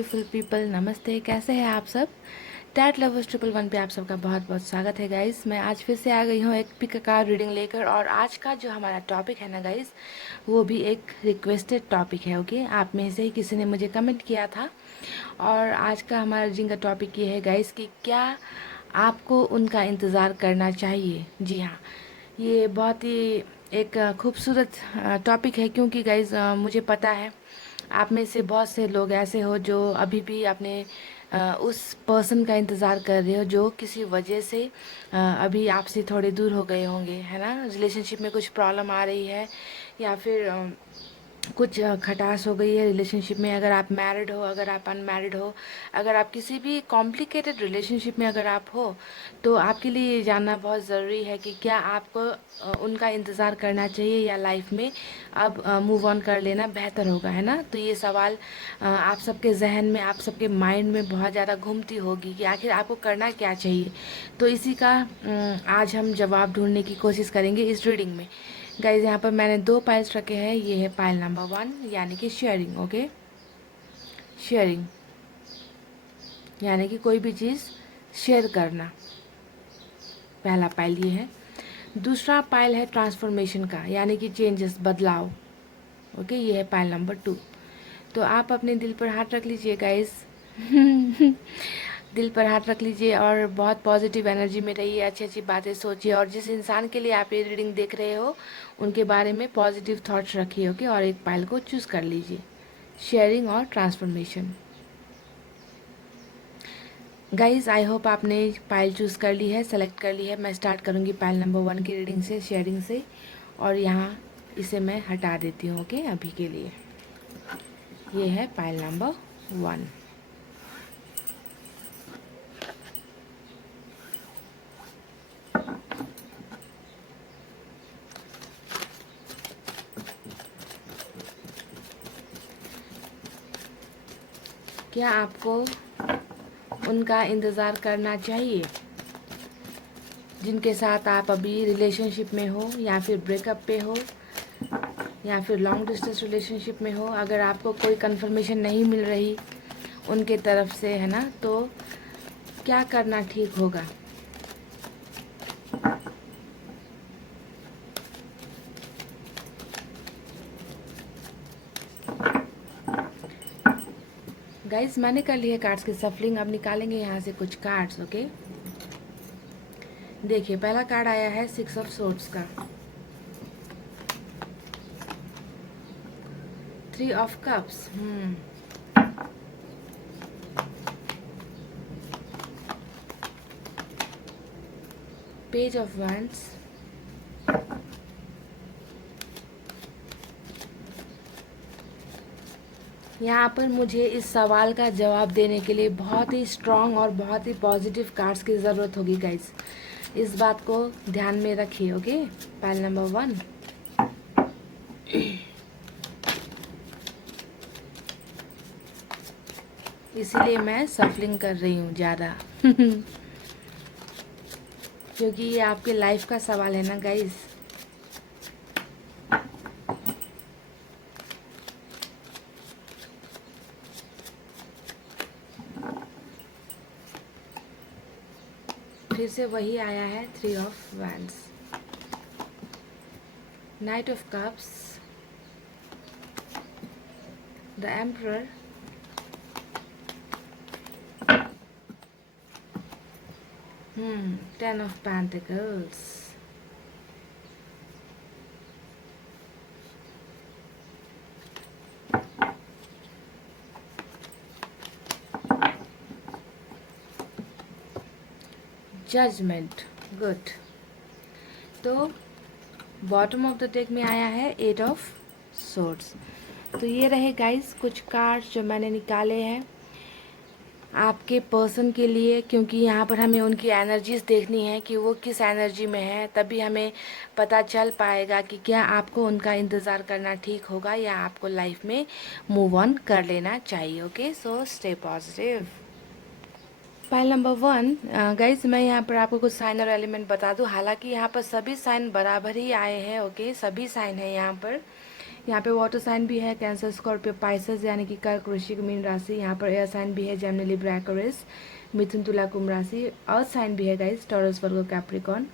Beautiful people, नमस्ते। कैसे हैं आप सब? टैट लवर्स 111 पे आप सबका बहुत बहुत स्वागत है गाइस। मैं आज फिर से आ गई हूँ एक पिक कार्ड रीडिंग लेकर, और आज का जो हमारा टॉपिक है ना गाइस, वो भी एक रिक्वेस्टेड टॉपिक है। ओके, आप में से ही किसी ने मुझे कमेंट किया था, और आज का हमारा रीडिंग का टॉपिक ये है गाइस कि क्या आपको उनका इंतज़ार करना चाहिए। जी हाँ, ये बहुत ही एक खूबसूरत टॉपिक है, क्योंकि गाइस मुझे पता है आप में से बहुत से लोग ऐसे हो जो अभी भी अपने उस पर्सन का इंतज़ार कर रहे हो जो किसी वजह से अभी आपसे थोड़े दूर हो गए होंगे, है ना। रिलेशनशिप में कुछ प्रॉब्लम आ रही है, या फिर कुछ खटास हो गई है रिलेशनशिप में। अगर आप मैरिड हो, अगर आप अनमैरिड हो, अगर आप किसी भी कॉम्प्लिकेटेड रिलेशनशिप में अगर आप हो, तो आपके लिए ये जानना बहुत ज़रूरी है कि क्या आपको उनका इंतज़ार करना चाहिए, या लाइफ में अब मूव ऑन कर लेना बेहतर होगा, है ना। तो ये सवाल आप सबके जहन में, आप सबके माइंड में बहुत ज़्यादा घूमती होगी कि आखिर आपको करना क्या चाहिए। तो इसी का आज हम जवाब ढूंढने की कोशिश करेंगे इस रीडिंग में। गाइज, यहाँ पर मैंने 2 पाइल्स रखे हैं। ये है पाइल नंबर 1, यानी कि शेयरिंग। ओके, शेयरिंग यानी कि कोई भी चीज़ शेयर करना, पहला पाइल ये है। दूसरा पाइल है ट्रांसफॉर्मेशन का, यानी कि चेंजेस, बदलाव। ओके, ये है पाइल नंबर 2। तो आप अपने दिल पर हाथ रख लीजिए गाइज। दिल पर हाथ रख लीजिए और बहुत पॉजिटिव एनर्जी में रहिए, अच्छी अच्छी बातें सोचिए, और जिस इंसान के लिए आप ये रीडिंग देख रहे हो उनके बारे में पॉजिटिव थॉट्स रखिए। ओके, और एक पाइल को चूज़ कर लीजिए, शेयरिंग और ट्रांसफॉर्मेशन। गाइज, आई होप आपने पाइल चूज़ कर ली है, सेलेक्ट कर ली है। मैं स्टार्ट करूँगी पाइल नंबर 1 की रीडिंग से, शेयरिंग से, और यहाँ इसे मैं हटा देती हूँ। ओके, अभी के लिए ये है पाइल नंबर 1। क्या आपको उनका इंतज़ार करना चाहिए जिनके साथ आप अभी रिलेशनशिप में हो, या फिर ब्रेकअप पे हो, या फिर लॉन्ग डिस्टेंस रिलेशनशिप में हो। अगर आपको कोई कंफर्मेशन नहीं मिल रही उनके तरफ से, है ना, तो क्या करना ठीक होगा। गाइस, मैंने कर ली है कार्ड्स की सफलिंग। अब निकालेंगे यहाँ से कुछ कार्ड्स। ओके, देखिए, पहला कार्ड आया है 6 ऑफ सोर्ड्स का, 3 of cups, page of wands, यहाँ पर मुझे इस सवाल का जवाब देने के लिए बहुत ही स्ट्रॉन्ग और बहुत ही पॉजिटिव कार्ड्स की ज़रूरत होगी गाइस। इस बात को ध्यान में रखिए। Okay, pile number 1। इसीलिए मैं सफलिंग कर रही हूँ ज़्यादा क्योंकि ये आपके लाइफ का सवाल है ना गाइस। फिर से वही आया है 3 of wands, knight of cups, the emperor, 10 of pentacles, judgement. Good. तो बॉटम ऑफ द डेक में आया है 8 ऑफ सोर्ड्स। तो ये रहे गाइस कुछ कार्ड्स जो मैंने निकाले हैं आपके पर्सन के लिए, क्योंकि यहाँ पर हमें उनकी एनर्जीज देखनी है कि वो किस एनर्जी में है, तभी हमें पता चल पाएगा कि क्या आपको उनका इंतज़ार करना ठीक होगा, या आपको लाइफ में मूव ऑन कर लेना चाहिए। Okay, so stay positive. Pile number 1, guys, मैं यहाँ पर आपको कुछ साइन और एलिमेंट बता दूँ। हालांकि यहाँ पर सभी साइन बराबर ही आए हैं। ओके, सभी साइन है यहाँ पर। यहाँ पे वाटर साइन भी है कैंसर, स्कॉर्पियो, पाइसेस यानी कि कर्क, वृश्चिक, मीन राशि। यहाँ पर एयर साइन भी है जेमिनी, लिब्रा, एक्वेरियस, मिथुन, तुला, कुंभ राशि। अर्थ साइन भी है गाइस, टॉरस, वर्गो, कैप्रिकॉर्न,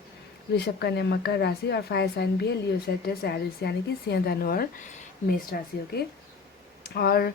ऋषभ, कन्या, मकर राशि। और फायर साइन भी है लियो, सेजिटेरियस, एरिस यानी कि सिंह, धनु और मेष राशि। ओके। और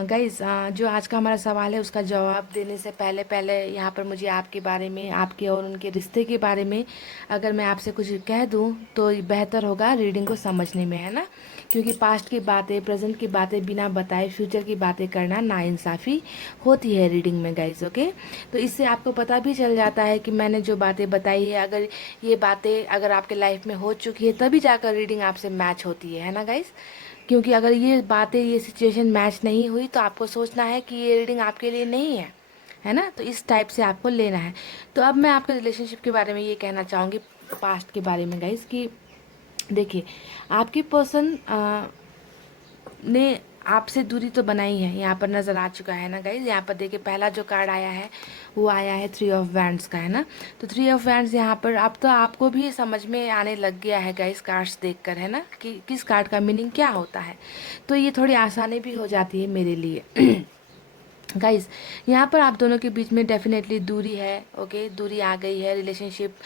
गाइस जो आज का हमारा सवाल है उसका जवाब देने से पहले पहले यहाँ पर मुझे आपके बारे में, आपके और उनके रिश्ते के बारे में अगर मैं आपसे कुछ कह दूँ तो बेहतर होगा रीडिंग को समझने में, है ना। क्योंकि पास्ट की बातें, प्रेजेंट की बातें बिना बताए फ्यूचर की बातें करना नाइंसाफ़ी होती है रीडिंग में गाइस। ओके। तो इससे आपको पता भी चल जाता है कि मैंने जो बातें बताई है, अगर ये बातें अगर आपके लाइफ में हो चुकी है तभी जाकर रीडिंग आपसे मैच होती है ना गाइस। क्योंकि अगर ये बातें, ये सिचुएशन मैच नहीं हुई तो आपको सोचना है कि ये रीडिंग आपके लिए नहीं है ना। तो इस टाइप से आपको लेना है। तो अब मैं आपके रिलेशनशिप के बारे में ये कहना चाहूँगी, पास्ट के बारे में गाइस, कि देखिए आपकी पर्सन ने आपसे दूरी तो बनाई है, यहाँ पर नज़र आ चुका है ना गाइज। यहाँ पर देखिए पहला जो कार्ड आया है वो आया है 3 ऑफ वैंड्स का, है ना। तो 3 ऑफ वैंड्स यहाँ पर अब तो आपको भी समझ में आने लग गया है गाइज कार्ड्स देखकर, है ना, कि किस कार्ड का मीनिंग क्या होता है। तो ये थोड़ी आसानी भी हो जाती है मेरे लिए। गाइस यहाँ पर आप दोनों के बीच में डेफिनेटली दूरी है। ओके, दूरी आ गई है रिलेशनशिप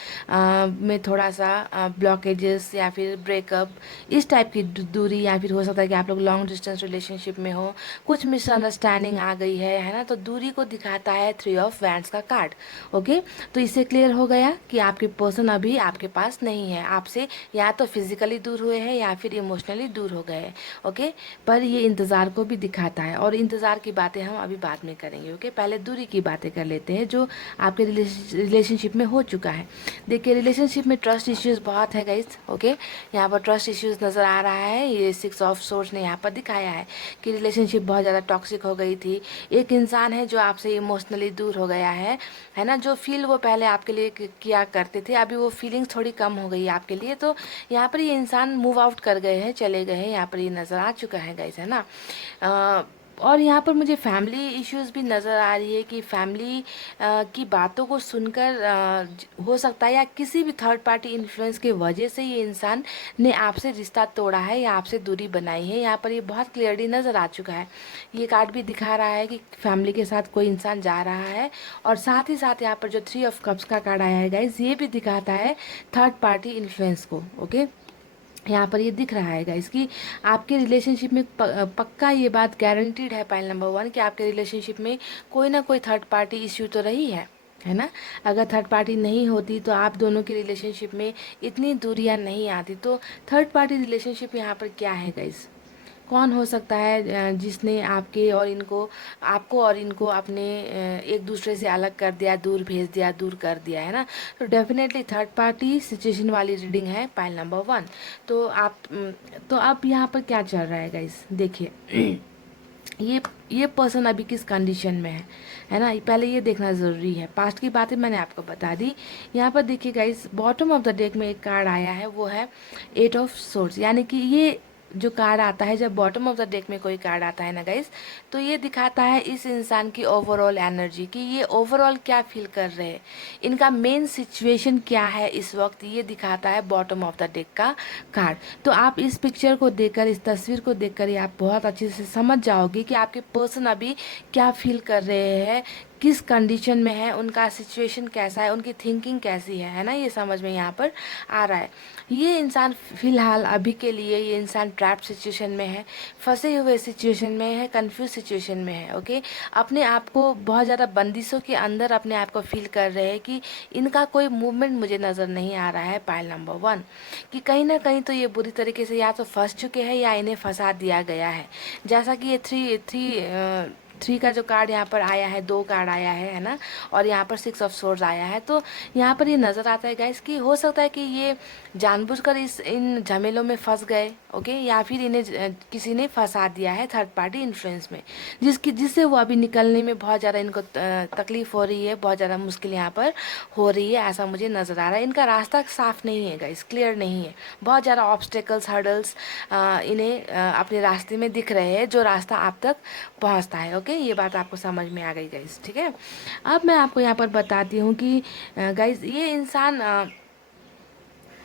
में, थोड़ा सा ब्लॉकेजेस या फिर ब्रेकअप, इस टाइप की दूरी, या फिर हो सकता है कि आप लोग लॉन्ग डिस्टेंस रिलेशनशिप में हो, कुछ मिसअंडरस्टैंडिंग आ गई है ना। तो दूरी को दिखाता है 3 ऑफ वैंड्स का कार्ड। ओके, तो इससे क्लियर हो गया कि आपके पर्सन अभी आपके पास नहीं है, आपसे या तो फिजिकली दूर हुए हैं या फिर इमोशनली दूर हो गए हैं। ओके, पर ये इंतज़ार को भी दिखाता है, और इंतज़ार की बातें हम अभी बाद में करेंगे। ओके, पहले दूरी की बातें कर लेते हैं जो आपके रिलेशनशिप में हो चुका है। देखिए रिलेशनशिप में ट्रस्ट इश्यूज बहुत है गाइस। ओके, यहाँ पर ट्रस्ट इश्यूज नज़र आ रहा है। ये 6 ऑफ सोर्स ने यहाँ पर दिखाया है कि रिलेशनशिप बहुत ज़्यादा टॉक्सिक हो गई थी। एक इंसान है जो आपसे इमोशनली दूर हो गया है ना। जो फील वो पहले आपके लिए किया करते थे, अभी वो फीलिंग्स थोड़ी कम हो गई है आपके लिए। तो यहाँ पर ये इंसान मूव आउट कर गए हैं, चले गए हैं, यहाँ पर ये नज़र आ चुका है गाइस, है ना। और यहाँ पर मुझे फैमिली इश्यूज भी नज़र आ रही है कि फैमिली की बातों को सुनकर हो सकता है या किसी भी थर्ड पार्टी इन्फ्लुएंस के वजह से ये इंसान ने आपसे रिश्ता तोड़ा है या आपसे दूरी बनाई है। यहाँ पर ये बहुत क्लियरली नज़र आ चुका है। ये कार्ड भी दिखा रहा है कि फैमिली के साथ कोई इंसान जा रहा है, और साथ ही साथ यहाँ पर जो 3 ऑफ कप्स का कार्ड आया है गाइज, ये भी दिखाता है थर्ड पार्टी इन्फ्लुएंस को। ओके, यहाँ पर ये दिख रहा है गाइस कि आपके रिलेशनशिप में पक्का ये बात गारंटीड है, पाइल नंबर 1, कि आपके रिलेशनशिप में कोई ना कोई थर्ड पार्टी इश्यू तो रही है ना। अगर थर्ड पार्टी नहीं होती तो आप दोनों की रिलेशनशिप में इतनी दूरियां नहीं आती। तो थर्ड पार्टी रिलेशनशिप यहाँ पर क्या है गाइस, कौन हो सकता है जिसने आपके और इनको, आपको और इनको अपने एक दूसरे से अलग कर दिया, दूर भेज दिया, दूर कर दिया, है ना। तो डेफिनेटली थर्ड पार्टी सिचुएशन वाली रीडिंग है पाइल नंबर 1। तो आप तो अब यहाँ पर क्या चल रहा है गाइस, देखिए ये पर्सन अभी किस कंडीशन में है ना, पहले ये देखना ज़रूरी है। पास्ट की बातें मैंने आपको बता दी। यहाँ पर देखिए guys bottom of the deck में एक कार्ड आया है, वो है 8 ऑफ सोर्स। यानी कि ये जो कार्ड आता है, जब बॉटम ऑफ द डेक में कोई कार्ड आता है ना गाइस, तो ये दिखाता है इस इंसान की ओवरऑल एनर्जी, कि ये ओवरऑल क्या फील कर रहे हैं, इनका मेन सिचुएशन क्या है इस वक्त, ये दिखाता है बॉटम ऑफ द डेक का कार्ड। तो आप इस पिक्चर को देखकर, इस तस्वीर को देखकर ही आप बहुत अच्छे से समझ जाओगे कि आपके पर्सन अभी क्या फील कर रहे हैं, किस कंडीशन में है, उनका सिचुएशन कैसा है, उनकी थिंकिंग कैसी है ना। ये समझ में यहाँ पर आ रहा है। ये इंसान फिलहाल अभी के लिए, ये इंसान ट्रैप सिचुएशन में है, फंसे हुए सिचुएशन में है, कंफ्यूज सिचुएशन में है। ओके, अपने आप को बहुत ज़्यादा बंदिशों के अंदर अपने आप को फील कर रहे हैं कि इनका कोई मूवमेंट मुझे नज़र नहीं आ रहा है, पाइल नंबर 1, कि कहीं ना कहीं तो ये बुरी तरीके से या तो फंस चुके हैं या इन्हें फंसा दिया गया है। जैसा कि ये थ्री का जो कार्ड यहाँ पर आया है, 2 कार्ड आया है ना, और यहाँ पर 6 ऑफ सोर्स आया है। तो यहाँ पर ये नज़र आता है गाइस कि हो सकता है कि ये जानबूझकर इन झमेलों में फंस गए। ओके, या फिर इन्हें किसी ने फंसा दिया है थर्ड पार्टी इन्फ्लुएंस में, जिससे वो अभी निकलने में बहुत ज़्यादा इनको तकलीफ हो रही है, बहुत ज़्यादा मुश्किल यहाँ पर हो रही है, ऐसा मुझे नज़र आ रहा है। इनका रास्ता साफ नहीं है गाइस, क्लियर नहीं है, बहुत ज़्यादा ऑब्स्टेकल्स, हर्डल्स इन्हें अपने रास्ते में दिख रहे हैं, जो रास्ता आप तक पहुँचता है। ओके, ये बात आपको समझ में आ गई गाइस, ठीक है। अब मैं आपको यहाँ पर बताती हूँ कि गाइस ये इंसान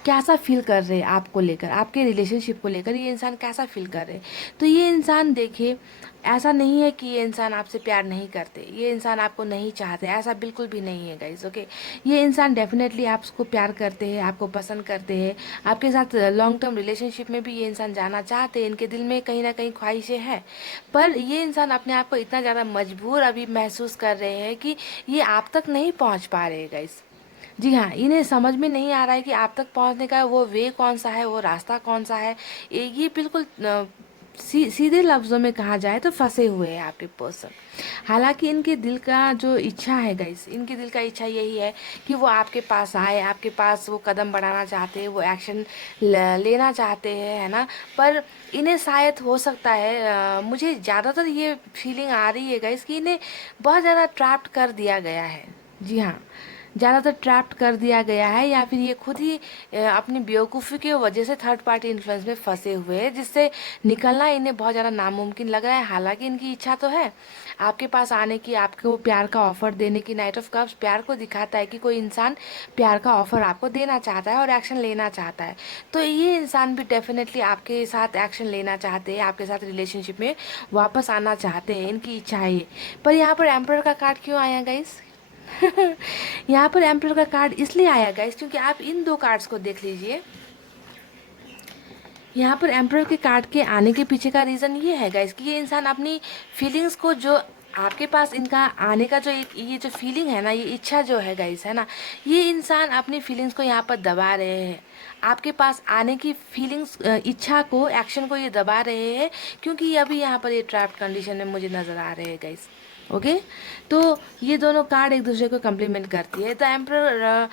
कैसा फील कर रहे हैं आपको लेकर, आपके रिलेशनशिप को लेकर ये इंसान कैसा फील कर रहे हैं। तो ये इंसान देखिए, ऐसा नहीं है कि ये इंसान आपसे प्यार नहीं करते, ये इंसान आपको नहीं चाहते, ऐसा बिल्कुल भी नहीं है गाइज। ओके, ये इंसान डेफिनेटली आपको प्यार करते हैं, आपको पसंद करते हैं, आपके साथ लॉन्ग टर्म रिलेशनशिप में भी ये इंसान जाना चाहते हैं, इनके दिल में कहीं ना कहीं ख्वाहिशें हैं। पर ये इंसान अपने आप को इतना ज़्यादा मजबूर अभी महसूस कर रहे हैं कि ये आप तक नहीं पहुंच पा रहे हैं गाइज। जी हाँ, इन्हें समझ में नहीं आ रहा है कि आप तक पहुंचने का वो वे कौन सा है, वो रास्ता कौन सा है। ये बिल्कुल सीधे लफ्ज़ों में कहा जाए तो फंसे हुए हैं आपके पर्सन। हालांकि इनके दिल का जो इच्छा है गाइस, इनके दिल का इच्छा यही है कि वो आपके पास आए, आपके पास वो कदम बढ़ाना चाहते हैं, वो एक्शन लेना चाहते हैं, है ना। पर इन्हें शायद हो सकता है, मुझे ज़्यादातर ये फीलिंग आ रही है गाइस कि इन्हें बहुत ज़्यादा ट्रैप्ड कर दिया गया है। जी हाँ, ज़्यादातर ट्रैप्ड कर दिया गया है, या फिर ये खुद ही अपनी बेवकूफ़ी की वजह से थर्ड पार्टी इन्फ्लुएंस में फंसे हुए हैं, जिससे निकलना इन्हें बहुत ज़्यादा नामुमकिन लग रहा है। हालांकि इनकी इच्छा तो है आपके पास आने की, आपको प्यार का ऑफ़र देने की। नाइट ऑफ कप्स प्यार को दिखाता है कि कोई इंसान प्यार का ऑफ़र आपको देना चाहता है और एक्शन लेना चाहता है। तो ये इंसान भी डेफिनेटली आपके साथ एक्शन लेना चाहते हैं, आपके साथ रिलेशनशिप में वापस आना चाहते हैं, इनकी इच्छा है ये। पर यहाँ पर एम्परर का कार्ड क्यों आया गाइस? यहाँ पर एम्परर का कार्ड इसलिए आया गाइस क्योंकि आप इन दो कार्ड्स को देख लीजिए। यहाँ पर एम्परर के कार्ड के आने के पीछे का रीज़न ये है गाइस कि ये इंसान अपनी फीलिंग्स को, जो आपके पास इनका आने का जो ये जो फीलिंग है ना, ये इच्छा जो है गाइस, है ना, ये इंसान अपनी फीलिंग्स को यहाँ पर दबा रहे हैं। आपके पास आने की फीलिंग्स, इच्छा को, एक्शन को ये दबा रहे हैं, क्योंकि अभी यहाँ पर ये ट्रैप्ड कंडीशन में मुझे नज़र आ रहे हैं गाइस। ओके, तो ये दोनों कार्ड एक दूसरे को कम्प्लीमेंट करती है। द एम्परर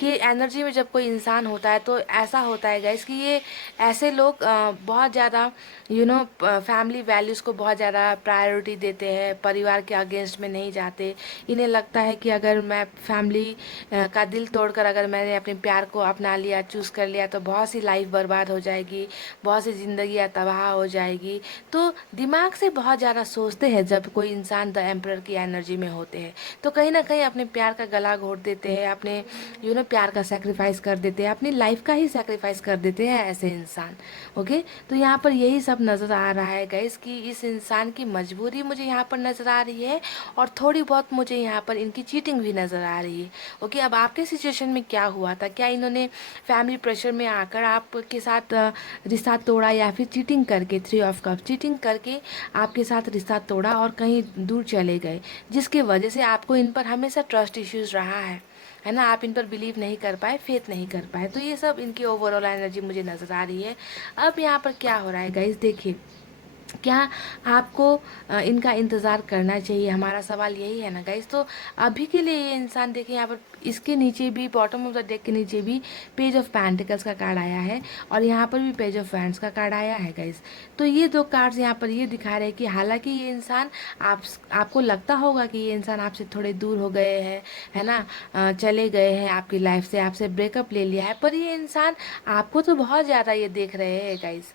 के एनर्जी में जब कोई इंसान होता है तो ऐसा होता है गाइस कि ये ऐसे लोग बहुत ज़्यादा फैमिली वैल्यूज़ को बहुत ज़्यादा प्रायोरिटी देते हैं, परिवार के अगेंस्ट में नहीं जाते। इन्हें लगता है कि अगर मैं फैमिली का दिल तोड़कर अगर मैंने अपने प्यार को अपना लिया, चूज़ कर लिया, तो बहुत सी लाइफ बर्बाद हो जाएगी, बहुत सी ज़िंदगियाँ तबाह हो जाएगी। तो दिमाग से बहुत ज़्यादा सोचते हैं जब कोई इंसान द एम्परर की एनर्जी में होते हैं, तो कहीं ना कहीं अपने प्यार का गला घोट देते हैं, अपने प्यार का सेक्रीफाइस कर देते हैं, अपनी लाइफ का ही सेक्रीफाइस कर देते हैं ऐसे इंसान। ओके, तो यहाँ पर यही सब नज़र आ रहा है गाइस कि इस इंसान की मजबूरी मुझे यहाँ पर नज़र आ रही है, और थोड़ी बहुत मुझे यहाँ पर इनकी चीटिंग भी नज़र आ रही है। ओके, अब आपके सिचुएशन में क्या हुआ था? क्या इन्होंने फैमिली प्रेशर में आकर आपके साथ रिश्ता तोड़ा, या फिर चीटिंग करके, 3 ऑफ कप चीटिंग करके आपके साथ रिश्ता तोड़ा और कहीं दूर चले गए, जिसकी वजह से आपको इन पर हमेशा ट्रस्ट इश्यूज रहा है ना, आप इन पर बिलीव नहीं कर पाए, फेथ नहीं कर पाए। तो ये सब इनकी ओवरऑल एनर्जी मुझे नज़र आ रही है। अब यहाँ पर क्या हो रहा है गाइस, देखिए, क्या आपको इनका इंतज़ार करना चाहिए? हमारा सवाल यही है ना गाइस। तो अभी के लिए ये इंसान, देखिए यहाँ पर इसके नीचे भी, बॉटम ऑफ द डेक के नीचे भी पेज ऑफ पेंटिकल्स का कार्ड आया है, और यहाँ पर भी पेज ऑफ वैंड्स का कार्ड आया है गाइस। तो ये दो कार्ड्स यहाँ पर ये दिखा रहे हैं कि हालांकि ये इंसान, आपको लगता होगा कि ये इंसान आपसे थोड़े दूर हो गए हैं, है ना, चले गए हैं आपकी लाइफ से, आपसे ब्रेकअप ले लिया है, पर ये इंसान आपको तो बहुत ज़्यादा ये देख रहे हैं गाइस।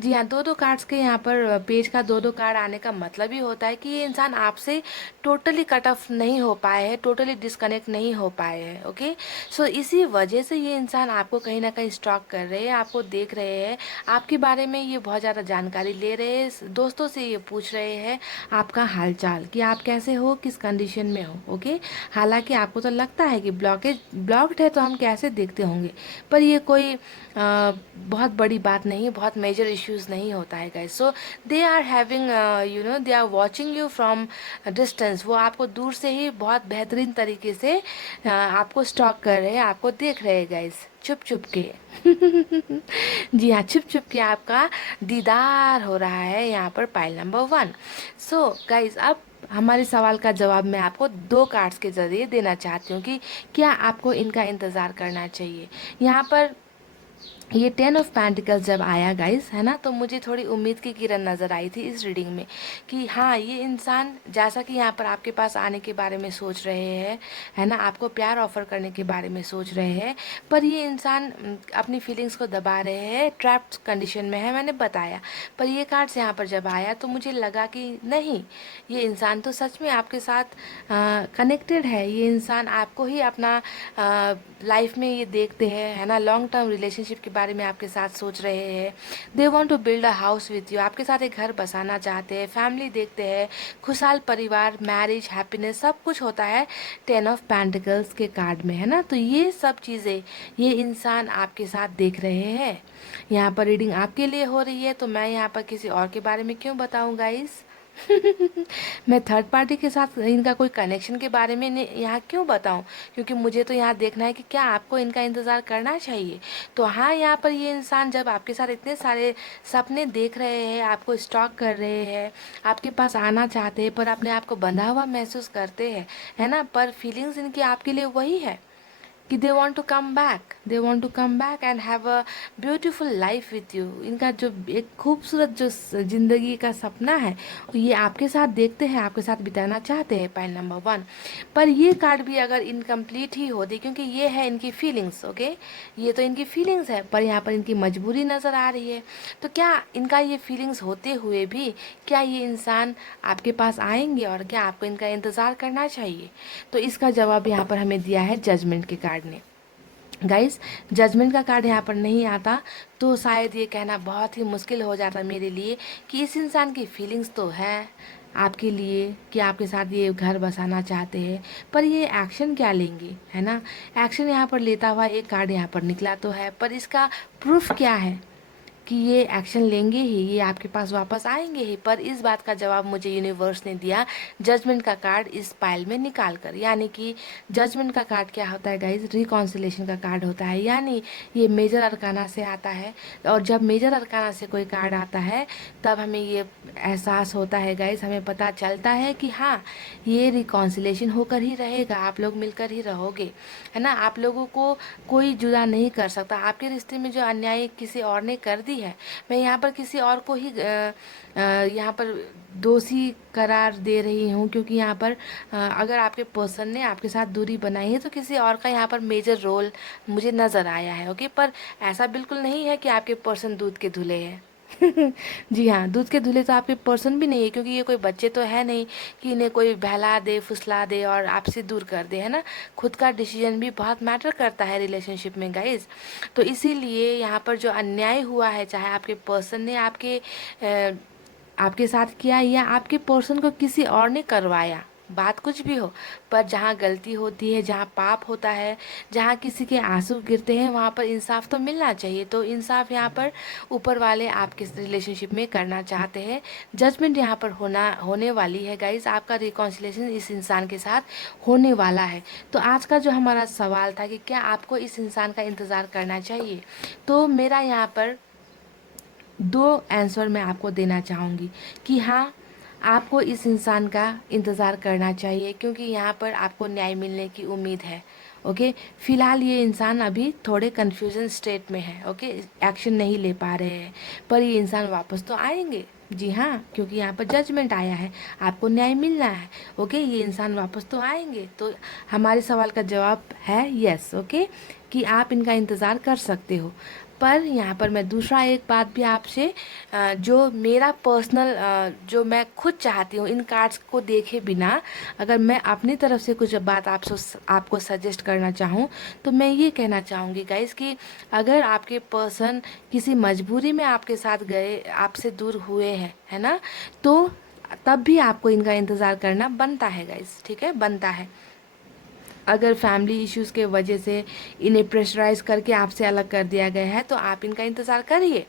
जी हाँ, दो दो कार्ड्स के यहाँ पर, पेज का दो दो कार्ड आने का मतलब ही होता है कि ये इंसान आपसे टोटली कट ऑफ नहीं हो पाए हैं, टोटली डिस्कनेक्ट नहीं हो पाए हैं। ओके, सो इसी वजह से ये इंसान आपको कहीं ना कहीं स्टॉक कर रहे हैं, आपको देख रहे हैं, आपके बारे में ये बहुत ज़्यादा जानकारी ले रहे हैं, दोस्तों से ये पूछ रहे हैं आपका हालचाल कि आप कैसे हो, किस कंडीशन में हो। ओके, हालांकि आपको तो लगता है कि ब्लॉक्ड है तो हम कैसे देखते होंगे, पर ये कोई बहुत बड़ी बात नहीं है, बहुत मेजर इश्यूज नहीं होता है guys. So they are having, they are watching you from distance. वो आपको दूर से ही बहुत बेहतरीन तरीके से आपको स्टॉक कर रहे हैं, आपको देख रहे हैं गाइस, छुप छुप के। जी हाँ, छुप छुप के आपका दीदार हो रहा है यहाँ पर पाइल नंबर 1। सो गाइस, अब हमारे सवाल का जवाब मैं आपको दो कार्ड्स के ज़रिए देना चाहती हूँ कि क्या आपको इनका इंतज़ार करना चाहिए। यहाँ पर ये 10 ऑफ पेंटिकल्स जब आया गाइस, है ना, तो मुझे थोड़ी उम्मीद की किरण नज़र आई थी इस रीडिंग में कि हाँ, ये इंसान जैसा कि यहाँ पर आपके पास आने के बारे में सोच रहे हैं, है ना, आपको प्यार ऑफर करने के बारे में सोच रहे हैं, पर ये इंसान अपनी फीलिंग्स को दबा रहे हैं, ट्रैप्ड कंडीशन में है, मैंने बताया। पर ये कार्ड्स यहाँ पर जब आया तो मुझे लगा कि नहीं, ये इंसान तो सच में आपके साथ कनेक्टेड है, ये इंसान आपको ही अपना लाइफ में ये देखते हैं, है ना, लॉन्ग टर्म रिलेशनशिप के बारे में आपके साथ सोच रहे हैं। They want to build a house with you, आपके साथ एक घर बसाना चाहते हैं, फैमिली देखते हैं, खुशहाल परिवार, मैरिज, हैप्पीनेस, सब कुछ होता है 10 ऑफ पेंटिकल्स के कार्ड में, है ना। तो ये सब चीज़ें ये इंसान आपके साथ देख रहे हैं। यहाँ पर रीडिंग आपके लिए हो रही है, तो मैं यहाँ पर किसी और के बारे में क्यों बताऊँ गाइस। मैं थर्ड पार्टी के साथ इनका कोई कनेक्शन के बारे में यहाँ क्यों बताऊँ, क्योंकि मुझे तो यहाँ देखना है कि क्या आपको इनका इंतज़ार करना चाहिए। तो हाँ, यहाँ पर ये इंसान जब आपके साथ इतने सारे सपने देख रहे हैं, आपको स्टॉक कर रहे हैं, आपके पास आना चाहते हैं, पर अपने आप को बंधा हुआ महसूस करते हैं, है ना, पर फीलिंग्स इनकी आपके लिए वही है कि they want to come back, they want to come back and have a beautiful life with you. इनका जो एक खूबसूरत जो ज़िंदगी का सपना है, ये आपके साथ देखते हैं, आपके साथ बिताना चाहते हैं, पॉइंट नंबर 1। पर ये कार्ड भी अगर इनकम्प्लीट ही होती, क्योंकि ये है इनकी फीलिंग्स, ओके, ये तो इनकी फीलिंग्स है, पर यहाँ पर इनकी मजबूरी नज़र आ रही है। तो क्या इनका ये फीलिंग्स होते हुए भी क्या ये इंसान आपके पास आएंगे, और क्या आपको इनका इंतज़ार करना चाहिए? तो इसका जवाब यहाँ पर हमें दिया है जजमेंट के कार्ड ने। गाइस, जजमेंट का कार्ड यहाँ पर नहीं आता तो शायद ये कहना बहुत ही मुश्किल हो जाता मेरे लिए कि इस इंसान की फीलिंग्स तो है आपके लिए कि आपके साथ ये घर बसाना चाहते हैं, पर ये एक्शन क्या लेंगे, है ना। एक्शन यहाँ पर लेता हुआ एक कार्ड यहाँ पर निकला तो है, पर इसका प्रूफ क्या है कि ये एक्शन लेंगे ही, ये आपके पास वापस आएंगे ही? पर इस बात का जवाब मुझे यूनिवर्स ने दिया जजमेंट का कार्ड इस पाइल में निकाल कर। यानी कि जजमेंट का कार्ड क्या होता है गाइज? रिकॉन्सिलेशन का कार्ड होता है, यानी ये मेजर अरकाना से आता है। और जब मेजर अरकाना से कोई कार्ड आता है तब हमें ये एहसास होता है गाइज, हमें पता चलता है कि हाँ, ये रिकॉन्सिलेशन होकर ही रहेगा, आप लोग मिलकर ही रहोगे, है ना। आप लोगों को कोई जुदा नहीं कर सकता। आपके रिश्ते में जो अन्याय किसी और ने कर दी है, मैं यहाँ पर किसी और को ही यहाँ पर दोषी करार दे रही हूँ, क्योंकि यहाँ पर अगर आपके पर्सन ने आपके साथ दूरी बनाई है तो किसी और का यहाँ पर मेजर रोल मुझे नज़र आया है, ओके। पर ऐसा बिल्कुल नहीं है कि आपके पर्सन दूध के धुले हैं। जी हाँ, दूध के धुले तो आपके पर्सन भी नहीं है, क्योंकि ये कोई बच्चे तो है नहीं कि इन्हें कोई बहला दे, फुसला दे और आपसे दूर कर दे, है ना। खुद का डिसीजन भी बहुत मैटर करता है रिलेशनशिप में गाइज। तो इसीलिए यहाँ पर जो अन्याय हुआ है, चाहे आपके पर्सन ने आपके साथ किया या आपके पर्सन को किसी और ने करवाया, बात कुछ भी हो, पर जहाँ गलती होती है, जहाँ पाप होता है, जहाँ किसी के आंसू गिरते हैं, वहाँ पर इंसाफ तो मिलना चाहिए। तो इंसाफ यहाँ पर ऊपर वाले आपके रिलेशनशिप में करना चाहते हैं। जजमेंट यहाँ पर होने वाली है गाइज, आपका रिकॉन्सिलेशन इस इंसान के साथ होने वाला है। तो आज का जो हमारा सवाल था कि क्या आपको इस इंसान का इंतज़ार करना चाहिए, तो मेरा यहाँ पर 2 आंसर मैं आपको देना चाहूँगी कि हाँ, आपको इस इंसान का इंतज़ार करना चाहिए, क्योंकि यहाँ पर आपको न्याय मिलने की उम्मीद है, ओके। फ़िलहाल ये इंसान अभी थोड़े कन्फ्यूजन स्टेट में है, ओके, एक्शन नहीं ले पा रहे हैं, पर ये इंसान वापस तो आएंगे। जी हाँ, क्योंकि यहाँ पर जजमेंट आया है, आपको न्याय मिलना है, ओके, ये इंसान वापस तो आएंगे। तो हमारे सवाल का जवाब है यस, ओके, कि आप इनका इंतज़ार कर सकते हो। पर यहाँ पर मैं दूसरा एक बात भी आपसे जो मेरा पर्सनल जो मैं खुद चाहती हूँ इन कार्ड्स को देखे बिना, अगर मैं अपनी तरफ से कुछ बात आपको सजेस्ट करना चाहूँ, तो मैं ये कहना चाहूँगी गाइस कि अगर आपके पर्सन किसी मजबूरी में आपके साथ गए, आपसे दूर हुए हैं, है ना, तो तब भी आपको इनका इंतज़ार करना बनता है गाइस, ठीक है, बनता है। अगर फैमिली इश्यूज़ के वजह से इन्हें प्रेशराइज करके आपसे अलग कर दिया गया है तो आप इनका इंतज़ार करिए।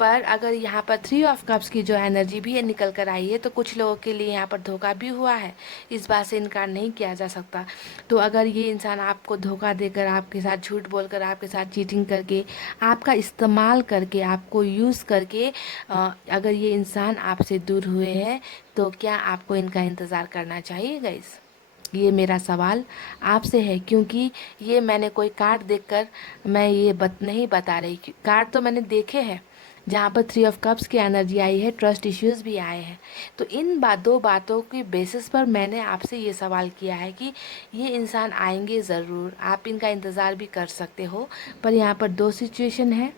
पर अगर यहाँ पर 3 ऑफ कप्स की जो एनर्जी भी है निकल कर आई है, तो कुछ लोगों के लिए यहाँ पर धोखा भी हुआ है, इस बात से इनकार नहीं किया जा सकता। तो अगर ये इंसान आपको धोखा देकर, आपके साथ झूठ बोलकर, आपके साथ चीटिंग करके, आपका इस्तेमाल करके, आपको यूज़ करके अगर ये इंसान आपसे दूर हुए हैं, तो क्या आपको इनका इंतज़ार करना चाहिए गाइस? ये मेरा सवाल आपसे है, क्योंकि ये मैंने कोई कार्ड देखकर मैं ये नहीं बता रही। कार्ड तो मैंने देखे हैं जहाँ पर 3 ऑफ कप्स की एनर्जी आई है, ट्रस्ट इश्यूज भी आए हैं। तो इन दो बातों की बेसिस पर मैंने आपसे ये सवाल किया है कि ये इंसान आएंगे ज़रूर, आप इनका इंतज़ार भी कर सकते हो। पर यहाँ पर दो सिचुएशन है।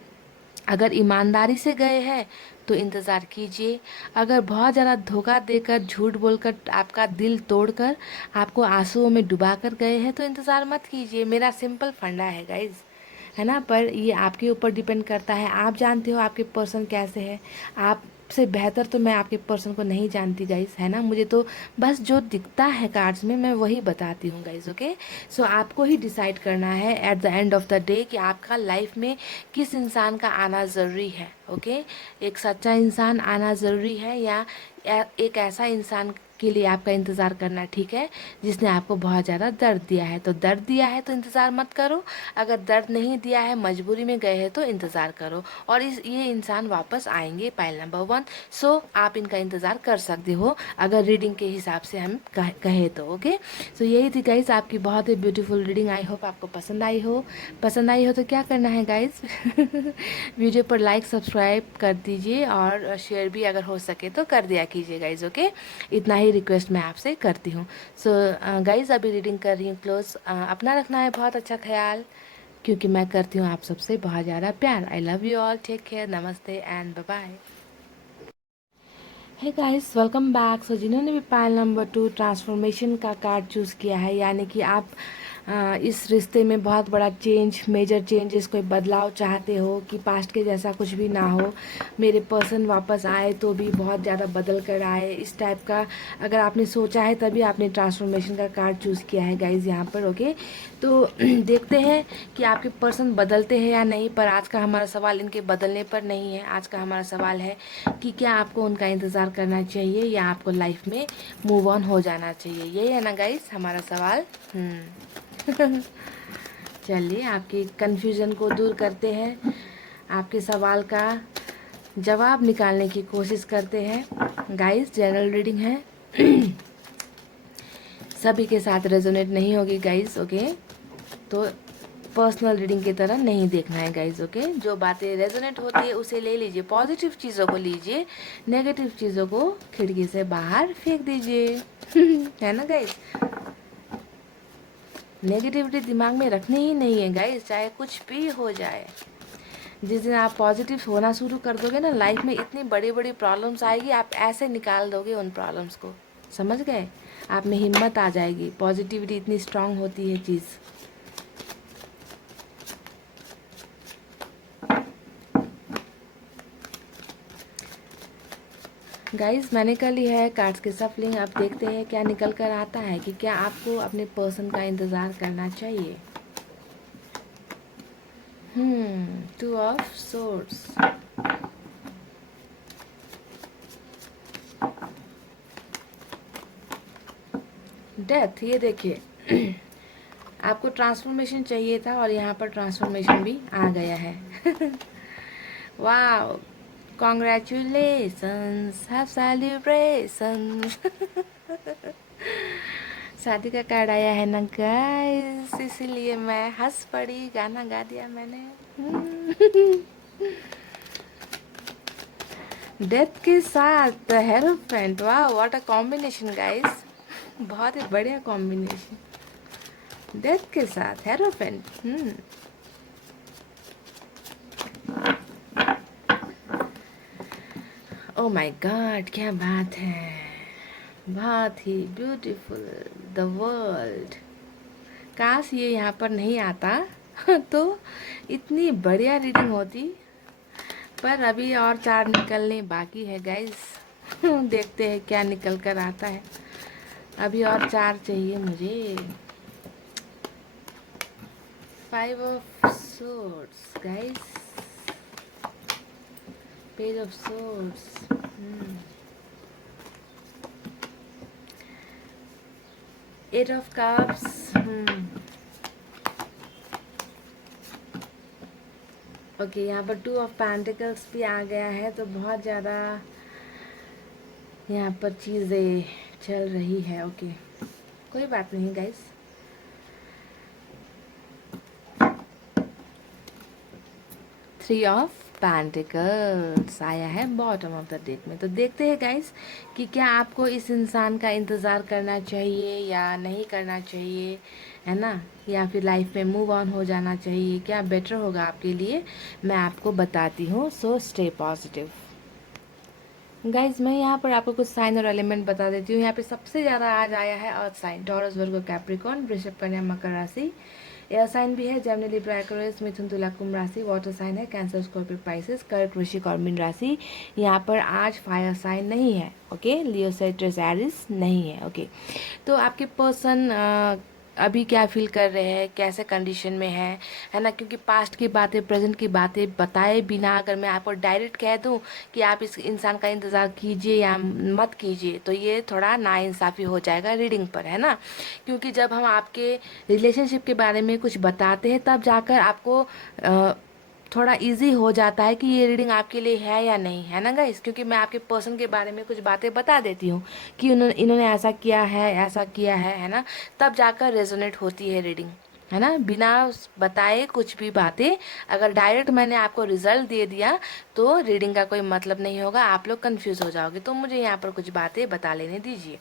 अगर ईमानदारी से गए हैं तो इंतज़ार कीजिए। अगर बहुत ज़्यादा धोखा देकर, झूठ बोलकर, आपका दिल तोड़कर आपको आंसुओं में डुबा कर गए हैं तो इंतज़ार मत कीजिए। मेरा सिंपल फंडा है गाइज, है ना। पर ये आपके ऊपर डिपेंड करता है, आप जानते हो आपके पर्सन कैसे है। आपसे बेहतर तो मैं आपके पर्सन को नहीं जानती गाइज, है ना। मुझे तो बस जो दिखता है कार्ड्स में मैं वही बताती हूँ गाइज, ओके। सो आपको ही डिसाइड करना है at the end of the day कि आपका लाइफ में किस इंसान का आना ज़रूरी है, ओके। एक सच्चा इंसान आना ज़रूरी है या एक ऐसा इंसान के लिए आपका इंतज़ार करना ठीक है जिसने आपको बहुत ज़्यादा दर्द दिया है। तो दर्द दिया है तो इंतज़ार मत करो, अगर दर्द नहीं दिया है, मजबूरी में गए हैं तो इंतज़ार करो। और ये इंसान वापस आएंगे, पॉइंट नंबर 1। सो आप इनका इंतज़ार कर सकते हो अगर रीडिंग के हिसाब से हम कहे तो, ओके। सो यही थी गाइज आपकी बहुत ही ब्यूटीफुल रीडिंग। आई होप आपको पसंद आई हो। पसंद आई हो तो क्या करना है गाइज वीडियो पर लाइक सब्सक्राइब कर दीजिए और शेयर भी अगर हो सके तो कर दिया कीजिए गाइज, ओके। इतना ही रिक्वेस्ट मैं आपसे करती हूँ। सो गाइज अभी रीडिंग कर रही हूँ क्लोज। अपना रखना है बहुत अच्छा ख्याल, क्योंकि मैं करती हूँ आप सबसे बहुत ज़्यादा प्यार। I love you all, take care, नमस्ते and bye bye. Hey guys, welcome back. So जिन्होंने भी पायल नंबर 2 ट्रांसफॉर्मेशन का कार्ड चूज़ किया है, यानी कि आप इस रिश्ते में बहुत बड़ा चेंज, मेजर चेंजेस, कोई बदलाव चाहते हो कि पास्ट के जैसा कुछ भी ना हो, मेरे पर्सन वापस आए तो भी बहुत ज़्यादा बदल कर आए, इस टाइप का अगर आपने सोचा है तभी आपने ट्रांसफॉर्मेशन का कार्ड चूज़ किया है गाइज यहाँ पर, ओके। तो देखते हैं कि आपके पर्सन बदलते हैं या नहीं। पर आज का हमारा सवाल इनके बदलने पर नहीं है, आज का हमारा सवाल है कि क्या आपको उनका इंतज़ार करना चाहिए या आपको लाइफ में मूव ऑन हो जाना चाहिए। यही है ना गाइस हमारा सवाल। चलिए आपकी कन्फ्यूज़न को दूर करते हैं, आपके सवाल का जवाब निकालने की कोशिश करते हैं गाइस। जनरल रीडिंग है सभी के साथ रेजोनेट नहीं होगी गाइस, ओके। तो पर्सनल रीडिंग की तरह नहीं देखना है गाइज, ओके। जो बातें रेजोनेट होती है उसे ले लीजिए, पॉजिटिव चीज़ों को लीजिए, नेगेटिव चीज़ों को खिड़की से बाहर फेंक दीजिए है ना गाइज। नेगेटिविटी दिमाग में रखनी ही नहीं है गाइज, चाहे कुछ भी हो जाए। जिस दिन आप पॉजिटिव होना शुरू कर दोगे ना, लाइफ में इतनी बड़ी बड़ी प्रॉब्लम्स आएगी, आप ऐसे निकाल दोगे उन प्रॉब्लम्स को, समझ गए। आप में हिम्मत आ जाएगी, पॉजिटिविटी इतनी स्ट्रांग होती है चीज़। गाइस मैंने कर ली है कार्ड्स की सफलिंग। अब देखते हैं क्या निकल कर आता है कि क्या आपको अपने पर्सन का इंतज़ार करना चाहिए। 2 ऑफ सोर्ड्स, डेथ। ये देखिए आपको ट्रांसफॉर्मेशन चाहिए था और यहाँ पर ट्रांसफॉर्मेशन भी आ गया है वाह, कॉन्ग्रेचुलेशंस, हैव सेलिब्रेशन शादी का कार्ड आया है ना गाइस, इसीलिए मैं हंस पड़ी, गाना गा दिया मैंने डेथ के साथ हेरोफेंट, वाह व्हाट अ कॉम्बिनेशन गाइस, बहुत ही बढ़िया कॉम्बिनेशन। डेथ के साथ हेरोफेंट, ओ माय गॉड, क्या बात है, बहुत ही ब्यूटीफुल द वर्ल्ड। काश ये यहाँ पर नहीं आता तो इतनी बढ़िया रीडिंग होती। पर अभी और 4 निकलने बाकी है गाइस देखते हैं क्या निकल कर आता है। अभी और 4 चाहिए मुझे। 5 of swords guys, page of swords, 8 of cups, okay. यहाँ पर 2 ऑफ पेंटिकल्स भी आ गया है, तो बहुत ज़्यादा यहाँ पर चीज़ें चल रही है, ओके। कोई बात नहीं गाइस। थ्री ऑफ पेंटिकल्स आया है बॉटम ऑफ द डेक में। तो देखते हैं गाइस कि क्या आपको इस इंसान का इंतज़ार करना चाहिए या नहीं करना चाहिए, है ना, या फिर लाइफ में मूव ऑन हो जाना चाहिए, क्या बेटर होगा आपके लिए, मैं आपको बताती हूँ। So stay positive guys. मैं यहाँ पर आपको कुछ साइन और एलिमेंट बता देती हूँ। यहाँ पे सबसे ज़्यादा आज आया है अर्थ साइन, टॉरस, वर्गो, कैप्रिकॉर्न, वृषभ, कन्या, मकर राशि। एयर साइन भी है, जेमिनी, लिब्रा, एक्वेरियस, मिथुन, तुला, कुंभ राशि। वाटर साइन है, कैंसर, स्कॉर्पियो, पाइसेस, कर्क, वृश्चिक और मीन राशि। यहाँ पर आज फायर साइन नहीं है, ओके। लियो, सेजिटेरियस, एरिस नहीं है, ओके। तो आपके पर्सन अभी क्या फील कर रहे हैं, कैसे कंडीशन में है ना, क्योंकि पास्ट की बातें, प्रेजेंट की बातें बताए बिना अगर मैं आपको डायरेक्ट कह दूं कि आप इस इंसान का इंतज़ार कीजिए या मत कीजिए, तो ये थोड़ा नाइंसाफ़ी हो जाएगा रीडिंग पर, है ना। क्योंकि जब हम आपके रिलेशनशिप के बारे में कुछ बताते हैं तब जाकर आपको थोड़ा इजी हो जाता है कि ये रीडिंग आपके लिए है या नहीं, है ना गाइस। क्योंकि मैं आपके पर्सन के बारे में कुछ बातें बता देती हूँ कि इन्होंने ऐसा किया है, ऐसा किया है ना, तब जाकर रेजोनेट होती है रीडिंग, है ना। बिना बताए कुछ भी बातें अगर डायरेक्ट मैंने आपको रिजल्ट दे दिया तो रीडिंग का कोई मतलब नहीं होगा, आप लोग कंफ्यूज हो जाओगे। तो मुझे यहाँ पर कुछ बातें बता लेने दीजिए।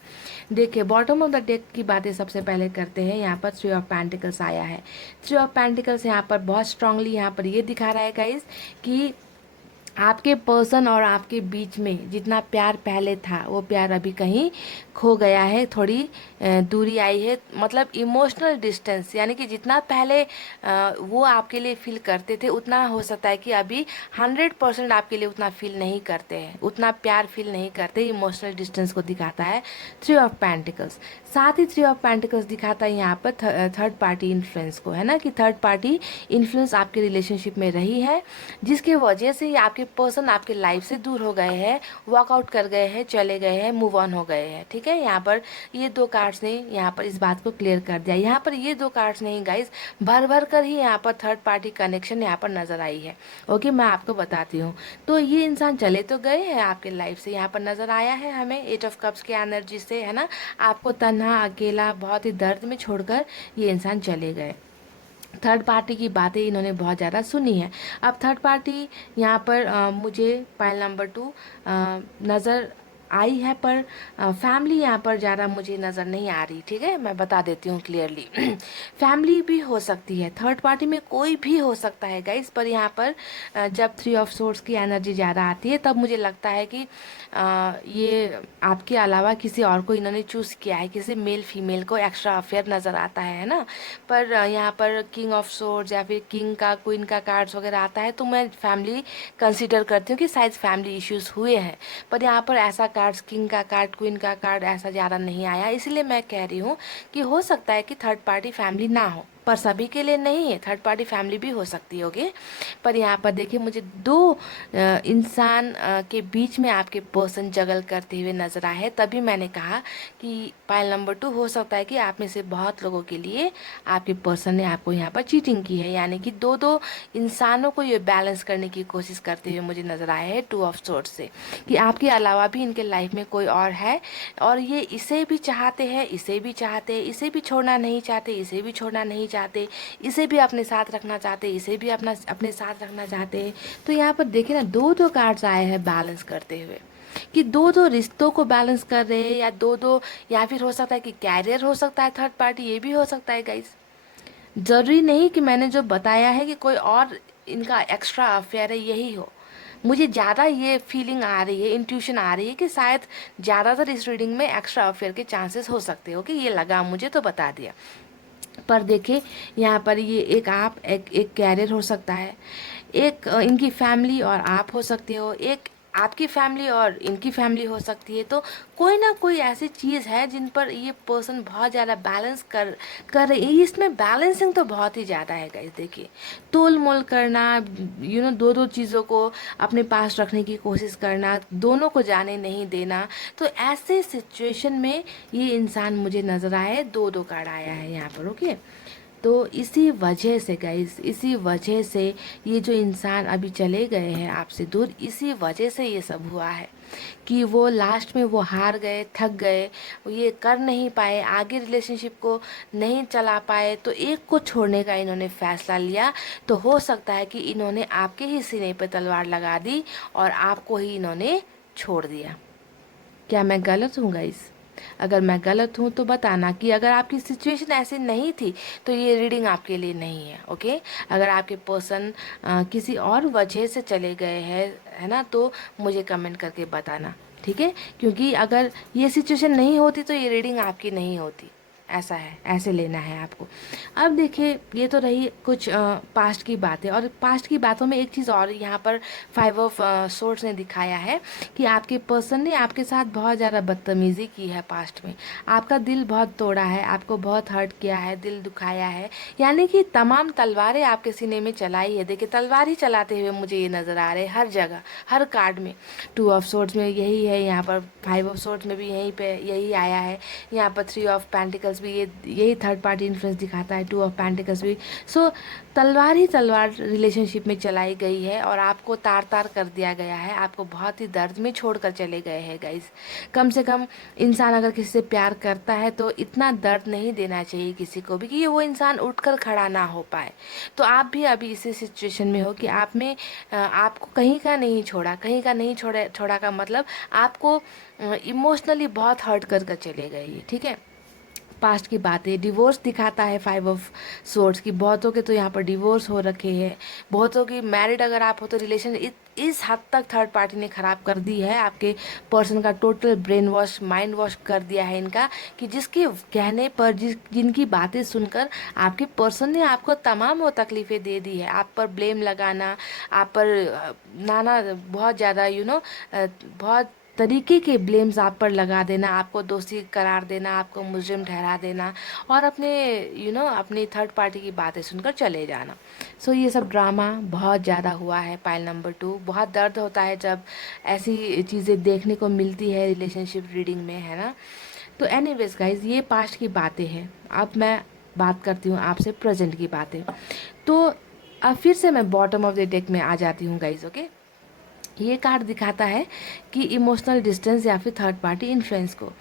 देखिए, बॉटम ऑफ द डेक की बातें सबसे पहले करते हैं। यहाँ पर थ्री ऑफ पेंटिकल्स आया है। थ्री ऑफ पेंटिकल्स यहाँ पर बहुत स्ट्रांगली यहाँ पर ये दिखा रहा है गाइस कि आपके पर्सन और आपके बीच में जितना प्यार पहले था वो प्यार अभी कहीं खो गया है, थोड़ी दूरी आई है। मतलब इमोशनल डिस्टेंस, यानी कि जितना पहले वो आपके लिए फील करते थे उतना हो सकता है कि अभी 100% आपके लिए उतना फील नहीं करते हैं, उतना प्यार फील नहीं करते। इमोशनल डिस्टेंस को दिखाता है थ्री ऑफ पेंटिकल्स। साथ ही थ्री ऑफ पेंटिकल्स दिखाता है यहाँ पर थर्ड पार्टी इन्फ्लुएंस को, है ना, कि थर्ड पार्टी इन्फ्लुएंस आपके रिलेशनशिप में रही है, जिसकी वजह से आपके पर्सन आपके लाइफ से दूर हो गए हैं, वॉकआउट कर गए हैं, चले गए हैं, मूव ऑन हो गए हैं, ठीक है। यहाँ पर ये दो कार्ड्स ने यहाँ पर इस बात को क्लियर कर दिया। यहाँ पर ये दो कार्ड्स नहीं गाइस, भर भर कर ही यहाँ पर थर्ड पार्टी कनेक्शन यहाँ पर नजर आई है, ओके। मैं आपको बताती हूँ। तो ये इंसान चले तो गए हैं आपके लाइफ से, यहाँ पर नजर आया है हमें एट ऑफ कप्स के एनर्जी से, है ना। आपको तन्हा, अकेला, बहुत ही दर्द में छोड़कर ये इंसान चले गए। थर्ड पार्टी की बातें इन्होंने बहुत ज़्यादा सुनी है। अब थर्ड पार्टी यहाँ पर मुझे पाइल नंबर 2 नज़र आई है, पर फैमिली यहाँ पर ज़्यादा मुझे नज़र नहीं आ रही, ठीक है। मैं बता देती हूँ क्लियरली। फैमिली भी हो सकती है, थर्ड पार्टी में कोई भी हो सकता है गाइस, पर यहाँ पर जब थ्री ऑफ सोर्स की एनर्जी ज़्यादा आती है तब मुझे लगता है कि ये आपके अलावा किसी और को इन्होंने चूज़ किया है, किसी मेल फीमेल को एक्स्ट्रा अफेयर नज़र आता है ना। पर यहाँ पर किंग ऑफ सोर्ड्स या फिर किंग का, क्वीन का कार्ड्स वगैरह आता है तो मैं फैमिली कंसीडर करती हूँ कि शायद फैमिली इश्यूज हुए हैं। पर यहाँ पर ऐसा कार्ड्स, किंग का कार्ड, क्वीन का कार्ड ऐसा ज़्यादा नहीं आया, इसलिए मैं कह रही हूँ कि हो सकता है कि थर्ड पार्टी फैमिली ना हो, पर सभी के लिए नहीं है, थर्ड पार्टी फैमिली भी हो सकती होगी। पर यहाँ पर देखिए, मुझे दो इंसान के बीच में आपके पर्सन जगल करते हुए नजर आए हैं, तभी मैंने कहा कि पाइल नंबर 2 हो सकता है कि आप में से बहुत लोगों के लिए आपके पर्सन ने आपको यहाँ पर चीटिंग की है, यानी कि दो दो इंसानों को ये बैलेंस करने की कोशिश करते हुए मुझे नजर आए हैं टू ऑफ सोर्ड्स से, कि आपके अलावा भी इनके लाइफ में कोई और है और ये इसे भी चाहते हैं, इसे भी चाहते हैं, इसे भी छोड़ना नहीं चाहते, इसे भी छोड़ना नहीं चाहते, इसे भी अपने साथ रखना चाहते, इसे भी अपने साथ रखना चाहते हैं। तो यहाँ पर देखिए ना, दो दो कार्ड्स आए हैं बैलेंस करते हुए, कि दो दो रिश्तों को बैलेंस कर रहे हैं, या दो दो, या फिर हो सकता है कि कैरियर हो सकता है थर्ड पार्टी, ये भी हो सकता है गाइस। जरूरी नहीं कि मैंने जो बताया है कि कोई और इनका एक्स्ट्रा अफेयर है यही हो। मुझे ज़्यादा ये फीलिंग आ रही है, इंट्यूशन आ रही है कि शायद ज़्यादातर इस रीडिंग में एक्स्ट्रा अफेयर के चांसेस हो सकते हो, कि ये लगा मुझे तो बता दिया। पर देखिए, यहाँ पर ये एक आप एक कैरियर हो सकता है, एक इनकी फैमिली और आप हो सकते हो, एक आपकी फैमिली और इनकी फैमिली हो सकती है। तो कोई ना कोई ऐसी चीज़ है जिन पर ये पर्सन बहुत ज़्यादा बैलेंस कर रही है। इसमें बैलेंसिंग तो बहुत ही ज़्यादा है गाइस। देखिए, तोल मोल करना, दो दो चीज़ों को अपने पास रखने की कोशिश करना, दोनों को जाने नहीं देना। तो ऐसे सिचुएशन में ये इंसान मुझे नज़र आए, दो दो कार्ड आया है यहाँ पर, ओके। तो इसी वजह से गाइस, इसी वजह से ये जो इंसान अभी चले गए हैं आपसे दूर, इसी वजह से ये सब हुआ है कि वो लास्ट में वो हार गए, थक गए, वो ये कर नहीं पाए, आगे रिलेशनशिप को नहीं चला पाए, तो एक को छोड़ने का इन्होंने फैसला लिया। तो हो सकता है कि इन्होंने आपके ही सीने पे तलवार लगा दी और आपको ही इन्होंने छोड़ दिया। क्या मैं गलत हूँ गाइस? अगर मैं गलत हूँ तो बताना, कि अगर आपकी सिचुएशन ऐसी नहीं थी तो ये रीडिंग आपके लिए नहीं है। ओके, अगर आपके पर्सन किसी और वजह से चले गए हैं, है ना, तो मुझे कमेंट करके बताना, ठीक है? क्योंकि अगर ये सिचुएशन नहीं होती तो ये रीडिंग आपकी नहीं होती। ऐसा है, ऐसे लेना है आपको। अब देखिए, ये तो रही कुछ पास्ट की बातें, और पास्ट की बातों में एक चीज़ और यहाँ पर 5 ऑफ सोर्स ने दिखाया है कि आपके पर्सन ने आपके साथ बहुत ज़्यादा बदतमीज़ी की है पास्ट में, आपका दिल बहुत तोड़ा है, आपको बहुत हर्ट किया है, दिल दुखाया है, यानी कि तमाम तलवारें आपके सीने में चलाई है। देखिए, तलवार ही चलाते हुए मुझे ये नज़र आ रहे हैं हर जगह, हर कार्ड में। 2 ऑफ सोर्ड्स में यही है, यहाँ पर 5 ऑफ सोर्ड्स में भी यहीं पे यही आया है, यहाँ पर 3 ऑफ पेंटिकल्स भी यही थर्ड पार्टी इन्फ्लुएंस दिखाता है, 2 ऑफ पेंटिकल्स भी। सो तलवार ही तलवार रिलेशनशिप में चलाई गई है और आपको तार तार कर दिया गया है, आपको बहुत ही दर्द में छोड़कर चले गए हैं गाइस। कम से कम इंसान अगर किसी से प्यार करता है तो इतना दर्द नहीं देना चाहिए किसी को भी कि वो इंसान उठकर खड़ा ना हो पाए। तो आप भी अभी इसी सिचुएशन में हो कि आप में आपको कहीं का नहीं छोड़ा, कहीं का नहीं छोड़ा का मतलब आपको इमोशनली बहुत हर्ट कर कर चले गए ये, ठीक है? पास्ट की बातें, डिवोर्स दिखाता है 5 ऑफ सोर्ड्स की। बहुतों के तो यहाँ पर डिवोर्स हो रखे हैं, बहुतों की मैरिड अगर आप हो तो रिलेशन इस हद तक थर्ड पार्टी ने ख़राब कर दी है, आपके पर्सन का total brain wash, mind wash कर दिया है इनका, कि जिसके कहने पर, जिनकी बातें सुनकर आपके पर्सन ने आपको तमाम वो तकलीफ़ें दे दी है। आप पर ब्लेम लगाना, आप पर नाना बहुत ज़्यादा बहुत तरीके के ब्लेम्स आप पर लगा देना, आपको दोषी करार देना, आपको मुजरिम ठहरा देना, और अपने अपनी थर्ड पार्टी की बातें सुनकर चले जाना। सो ये सब ड्रामा बहुत ज़्यादा हुआ है। पाइल नंबर 2, बहुत दर्द होता है जब ऐसी चीज़ें देखने को मिलती है रिलेशनशिप रीडिंग में, है ना? तो एनीवेज गाइज, ये पास्ट की बातें हैं। अब मैं बात करती हूँ आपसे प्रेजेंट की बातें। तो अब फिर से मैं बॉटम ऑफ द डेक में आ जाती हूँ गाइज। ओके, ये कार्ड दिखाता है कि इमोशनल डिस्टेंस या फिर थर्ड पार्टी इन्फ्लुएंस को।